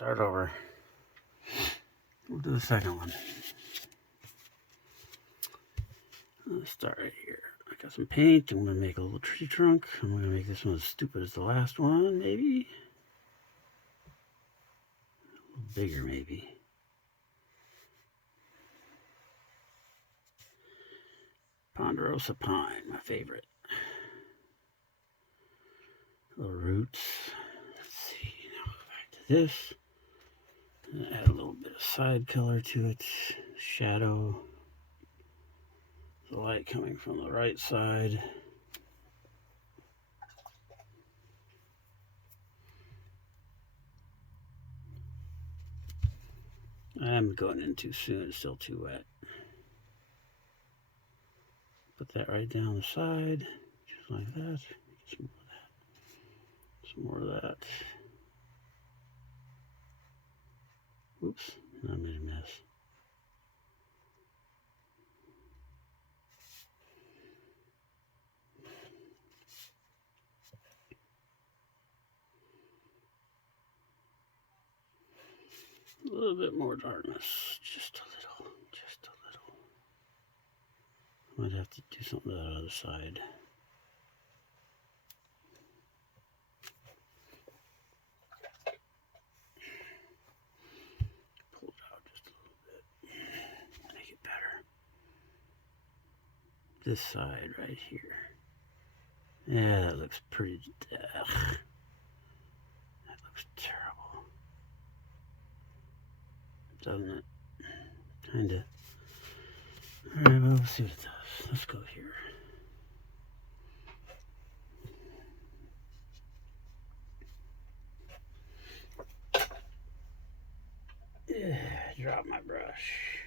start over. We'll do the second one. Let's start right here. I got some paint. I'm going to make a little tree trunk. I'm going to make this one as stupid as the last one, maybe. A little bigger, maybe. Ponderosa pine, my favorite. Little roots. Let's see. Now go back to this. Add a little bit of side color to it. Shadow. The light coming from the right side. I'm going in too soon. It's still too wet. Put that right down the side, just like that. Some more of that. Some more of that. Oops, I made a mess. A little bit more darkness, just a little, just a little. Might have to do something to that other side. Pull it out just a little bit, make it better. This side right here. Yeah, that looks pretty, that looks terrible. Doesn't it? Kinda. Alright, well, we'll see what it does. Let's go here. Yeah, drop my brush.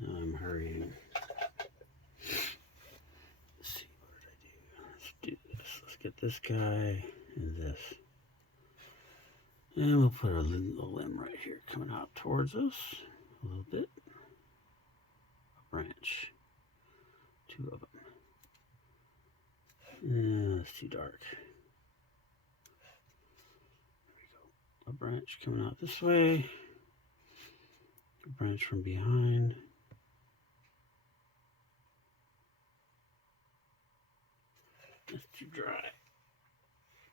Now I'm hurrying. Let's see, what did I do? Let's do this. Let's get this guy and this. And we'll put a limb right here coming out towards us a little bit. A branch. Two of them. Yeah, it's too dark. There we go. A branch coming out this way. A branch from behind. It's too dry.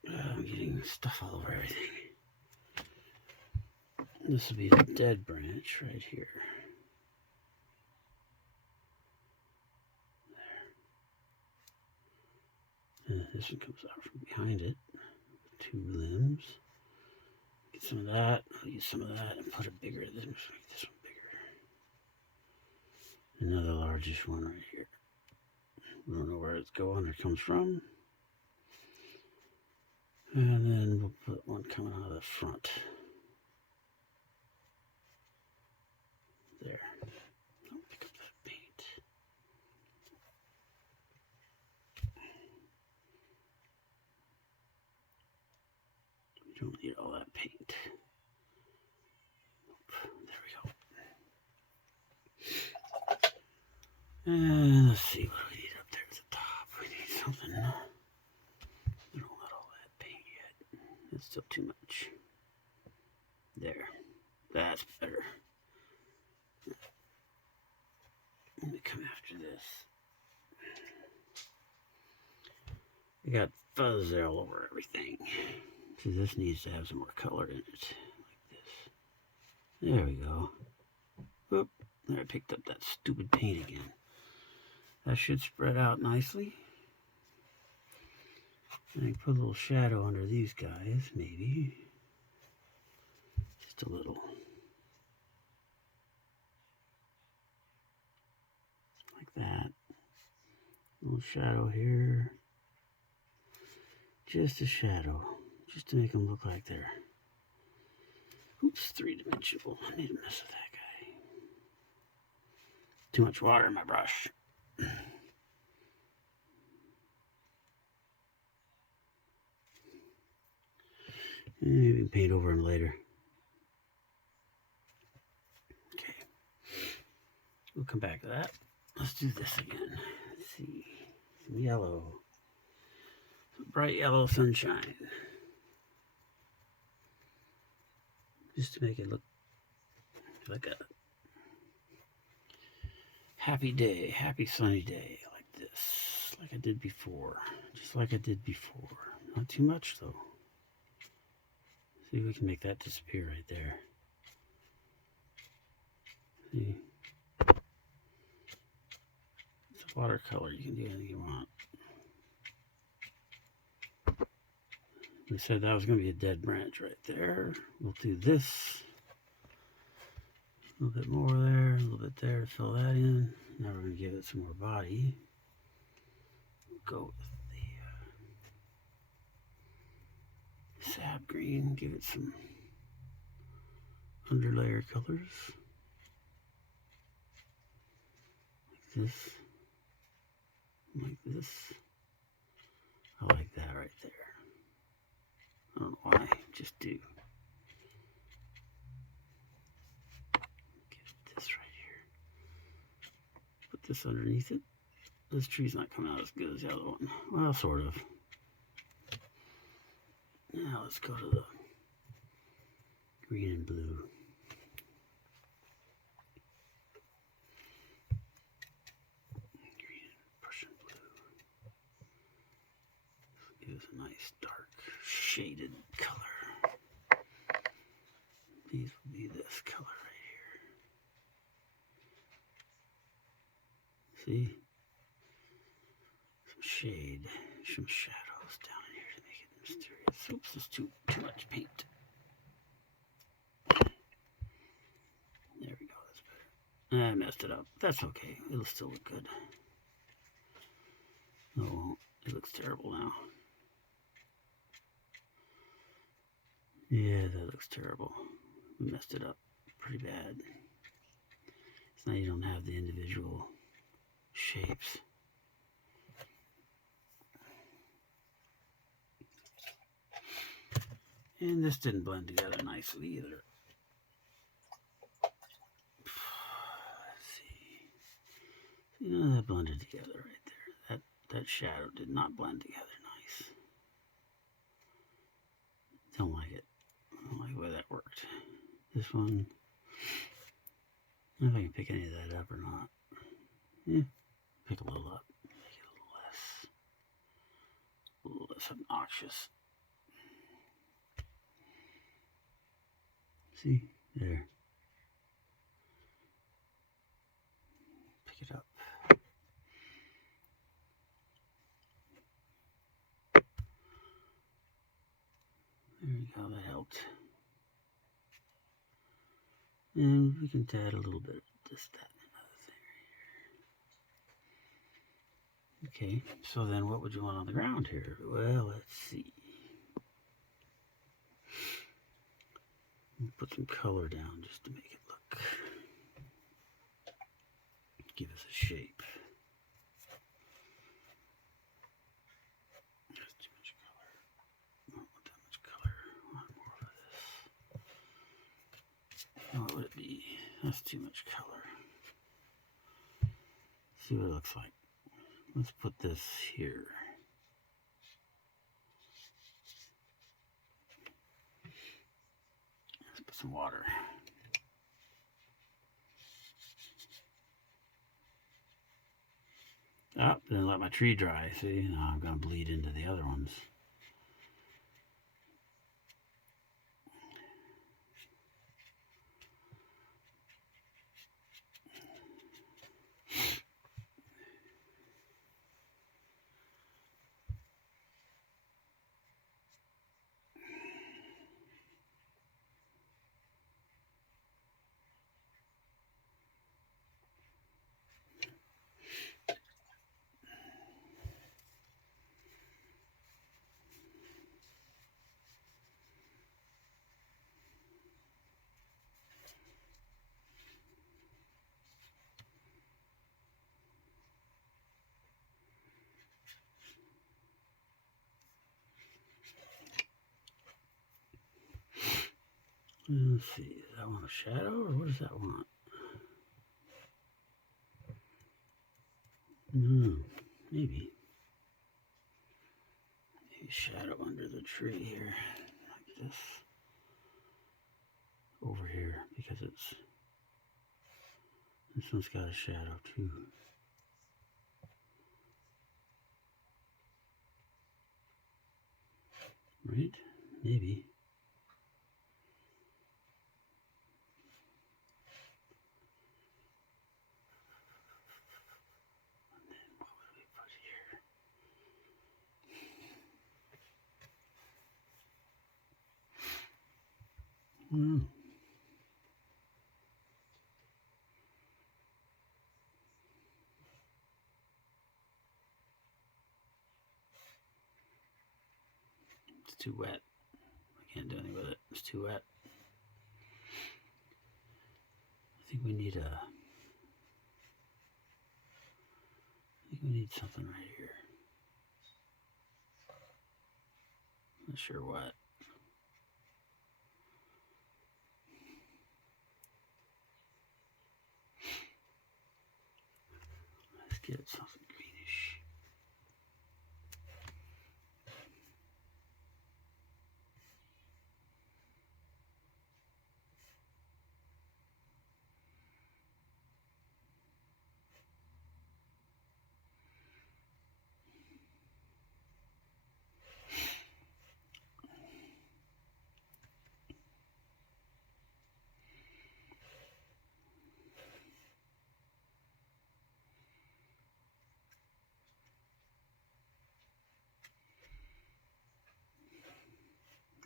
I'm getting stuff all over everything. This will be the dead branch right here. There. And this one comes out from behind it. Two limbs. Get some of that. I'll use some of that and put it bigger. Let's make this one bigger. Another largish one right here. We don't know where it's going or comes from. And then we'll put one coming out of the front. There. I'll pick up that paint. We don't need all that paint. There we go. And let's see what we need up there at the top. We need something. We don't want all that paint yet. That's still too much. There. That's better. Let me come after this. We got fuzz there all over everything. So this needs to have some more color in it. Like this. There we go. Whoop. There, I picked up that stupid paint again. That should spread out nicely. And I can put a little shadow under these guys, maybe. Just a little. That little shadow here, just a shadow, just to make them look like they're, oops, three-dimensional. I need to mess with that guy. Too much water in my brush. Maybe we can paint over him later. Okay, we'll come back to that. Let's do this again. Let's see. Some yellow. Some bright yellow sunshine. just to make it look like a happy day, happy sunny day, like this, like I did before, just like I did before. Not too much though. See if we can make that disappear right there. See? It's a watercolor, you can do anything you want. We said that was going to be a dead branch right there. We'll do this. A little bit more there, a little bit there to fill that in. Now we're going to give it some more body. Go with the sap green, give it some underlayer colors. Like this. Like this. I like that right there. I don't know why, just do. Get this right here. Put this underneath it. This tree's not coming out as good as the other one. Well, sort of. Now let's go to the green and blue. Green and Prussian blue. This gives a nice dark shaded color. These will be this color right here. See? Some shade, some shadows down in here to make it mysterious. Oops, there's too much paint. There we go, that's better. I messed it up. That's okay. It'll still look good. No, it won't. It looks terrible now. Yeah, that looks terrible. We messed it up pretty bad. So now you don't have the individual shapes. And this didn't blend together nicely either. Let's see. You know, that blended together right there. That shadow did not blend together nice. Don't like it. I don't like the way that worked. This one, I don't know if I can pick any of that up or not. Yeah, pick a little up. Make it a little less obnoxious. See? There. Pick it up. There we go, that helped. And we can add a little bit of this, that, and another thing right here. Okay, so then what would you want on the ground here? Well, let's see. Put some color down just to make it look, give us a shape. That's too much color. I don't want that much color. I want more of this. What would it be? That's too much color. Let's see what it looks like. Let's put this here. Let's put some water. Oh, didn't let my tree dry. See, now I'm going to bleed into the other ones. Let's see, does that want a shadow or what does that want? No, maybe. Maybe shadow under the tree here, like this. over here because this one's got a shadow too. Right? Maybe. And then what would we put here? It's too wet. I can't do anything with it. It's too wet. I think we need something right here. Not sure what. Let's get something greenish.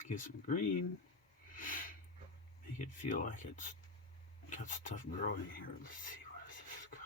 Get some green. Make it feel like it's got stuff growing here. Let's see, what is this color?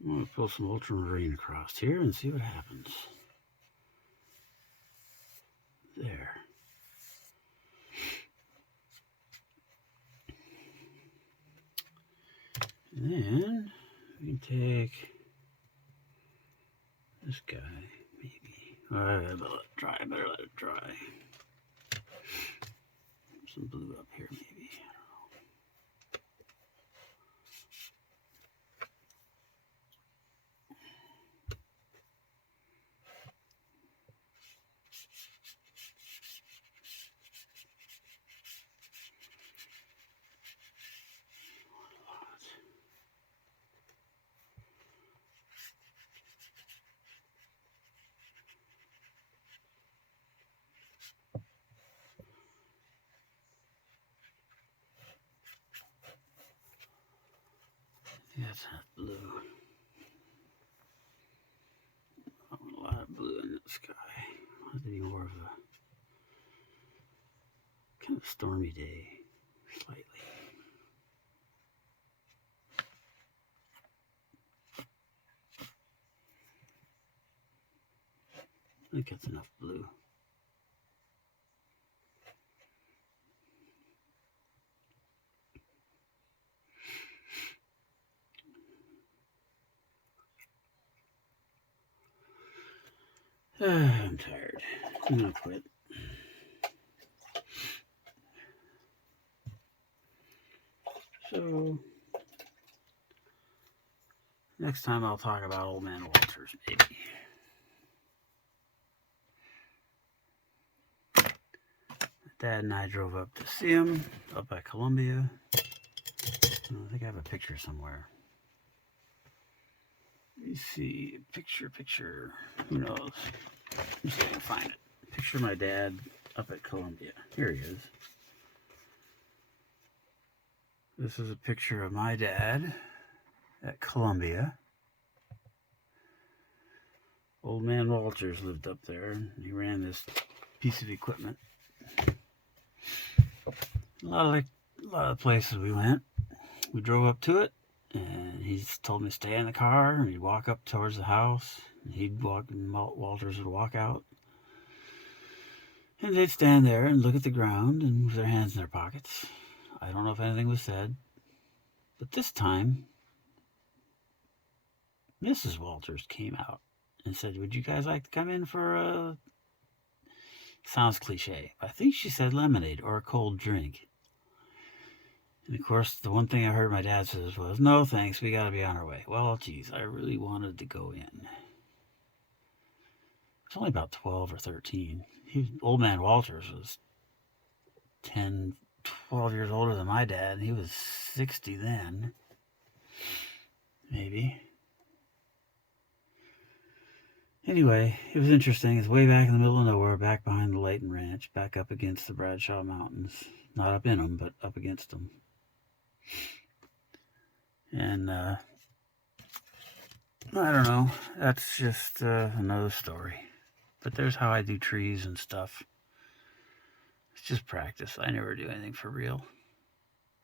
I'm going to pull some ultramarine across here and see what happens. There. And then we can take this guy, maybe. I better let it dry. Some blue up here, maybe. That's not blue. I want a lot of blue in the sky. I want it to be more of a kind of stormy day, slightly. I think that's enough blue. I'm tired. I'm gonna quit. So next time I'll talk about Old Man Walters, maybe. Dad and I drove up to see him up by Columbia. I think I have a picture somewhere. me see. Picture. Who knows? Let's see if I can find it. Picture of my dad up at Columbia. Here he is. This is a picture of my dad at Columbia. Old man Walters lived up there, and he ran this piece of equipment. A lot of places we went. We drove up to it, and he told me to stay in the car, and he'd walk up towards the house, and he'd walk, and Walters would walk out. And they'd stand there and look at the ground and with their hands in their pockets. I don't know if anything was said. But this time, Mrs. Walters came out and said, "Would you guys like to come in for a..." Sounds cliche. I think she said lemonade or a cold drink. And of course, the one thing I heard my dad says was, "No, thanks, we got to be on our way." Well, geez, I really wanted to go in. I was only about 12 or 13. Old man Walters was 10, 12 years older than my dad, and he was 60 then. Maybe. Anyway, it was interesting. It's way back in the middle of nowhere, back behind the Layton Ranch, back up against the Bradshaw Mountains. Not up in them, but up against them. And, I don't know. That's just another story. But there's how I do trees and stuff. It's just practice. I never do anything for real.